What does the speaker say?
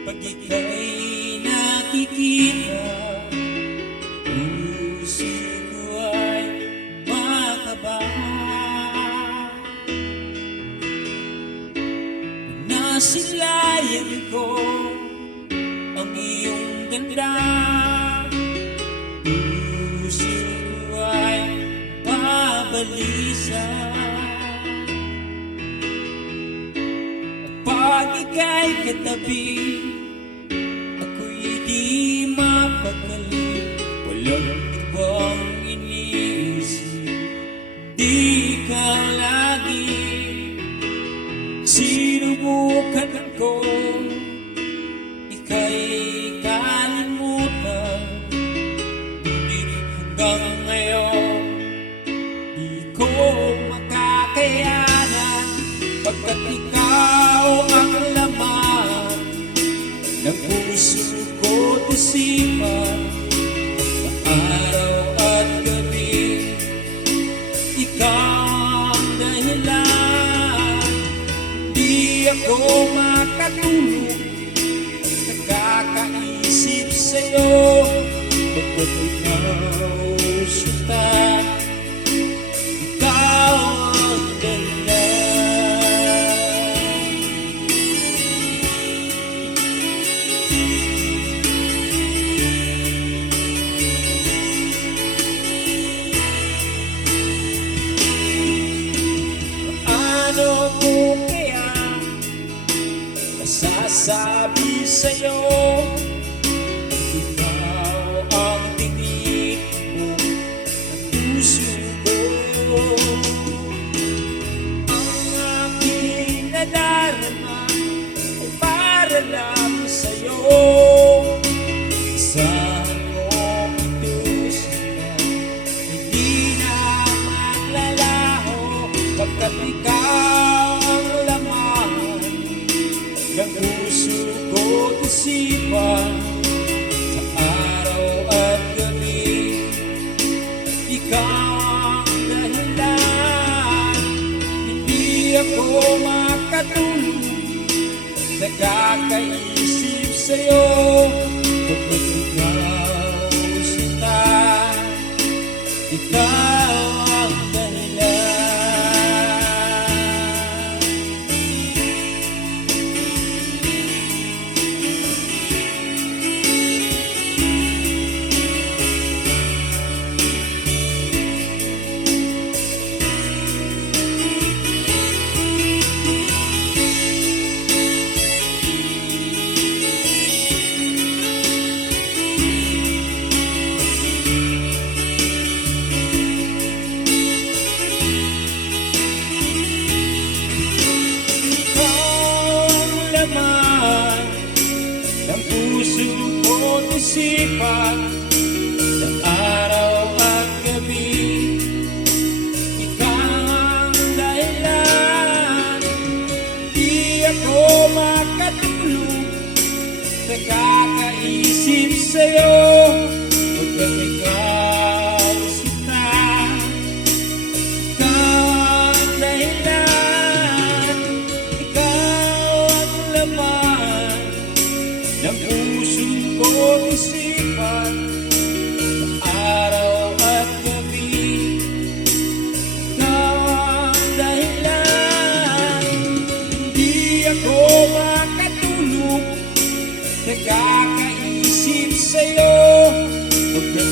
Pag ika'y nakikita, puso ko ay makaba. Nasilayan ko ang iyong ganda, puso ko ay pabalisa. Pag ika'y katabi, ako'y di mapakali. Walang ibang iniisip, di ka lagi. Sinubukan ko, ika'y kalimutan, ngunit hanggang ngayon di ko makakayanan. Pagkat ikaw ang laman ng puso ko't isipan, sa araw at gabi, ikaw ang dahilan. Di ako makatulog, nakakaisip sa'yo, pagkat ikaw sinta, ikaw ang dahilan. Paano ko kaya masasabi sa'yo, ikaw ang tinig mo ng puso ko. Ang aking nadarama ay para lang sa'yo. Isahan mo ito sila, hindi na maglalaho, pagkat ikaw ang laman ng puso ko't isipan, sa araw at gabi, ikaw ang dahilan. Hindi ako makatulog, nakakaisip sa'yo, pagkat ikaw sinta, ikaw ang dahilan. Ng puso ko't isipan, sa araw at gabi, ikaw ang dahilan. Di ako makatulog, nakakaisip sa'yo, pagkat ikaw sinta, ikaw ang dahilan. Ikaw ang laman ng puso ko't isipan, sa araw at gabi, ikaw ang dahilan. Hindi ako makatulog, nakakaisip sa'yo, pagkat